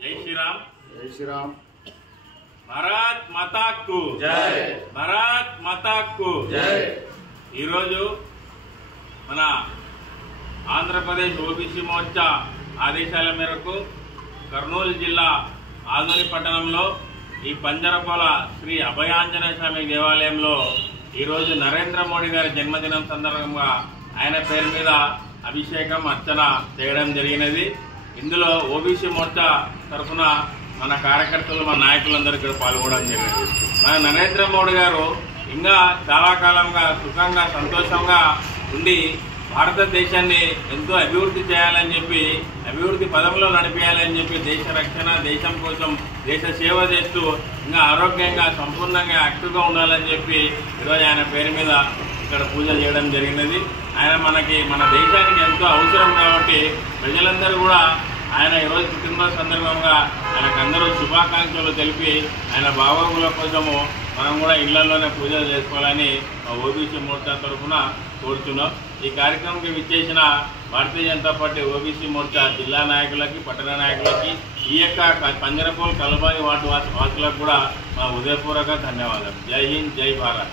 జై శ్రీరామ్. జై శ్రీరామ్. భారత్ మాతాకు జై. భారత్ మాతాకు జై. ఈరోజు మన ఆంధ్రప్రదేశ్ ఓబీసీ మోర్చా ఆదేశాల మేరకు కర్నూలు జిల్లా ఆదోని పట్టణంలో ఈ పంజరపోల శ్రీ అభయాంజనేయ స్వామి దేవాలయంలో ఈరోజు నరేంద్ర మోడీ గారి జన్మదినం సందర్భంగా ఆయన పేరు మీద అభిషేకం అర్చన చేయడం జరిగినది. ఇందులో ఓబీసీ మోర్చా తరఫున మన కార్యకర్తలు మన నాయకులందరూ ఇక్కడ పాల్గొనడం జరిగింది. మన నరేంద్ర మోడీ గారు ఇంకా చాలా కాలంగా సుఖంగా సంతోషంగా ఉండి భారతదేశాన్ని ఎంతో అభివృద్ధి చేయాలని చెప్పి అభివృద్ధి పదంలో నడిపేయాలని చెప్పి దేశ రక్షణ దేశం కోసం దేశ సేవ చేస్తూ ఇంకా ఆరోగ్యంగా సంపూర్ణంగా యాక్టివ్గా ఉండాలని చెప్పి ఈరోజు ఆయన పేరు మీద ఇక్కడ పూజలు చేయడం జరిగినది. ఆయన మన దేశానికి ఎంతో అవసరం కాబట్టి ప్రజలందరూ కూడా ఆయన ఈరోజు పుట్టినరోజు సందర్భంగా ఆయనకు అందరూ శుభాకాంక్షలు తెలిపి ఆయన బాగోగుల కోసము మనం కూడా ఇళ్లలోనే పూజలు చేసుకోవాలని ఓబీసీ మోర్చా తరఫున కోరుతున్నాం. ఈ కార్యక్రమంకి విచ్చేసిన భారతీయ జనతా పార్టీ ఓబీసీ మోర్చా జిల్లా నాయకులకి పట్టణ నాయకులకి ఈ యొక్క పంజరపోల్ కలబాయి వార్డు వాసులకు కూడా మా హృదయపూర్వక ధన్యవాదాలు. జై హింద్, జై భారత్.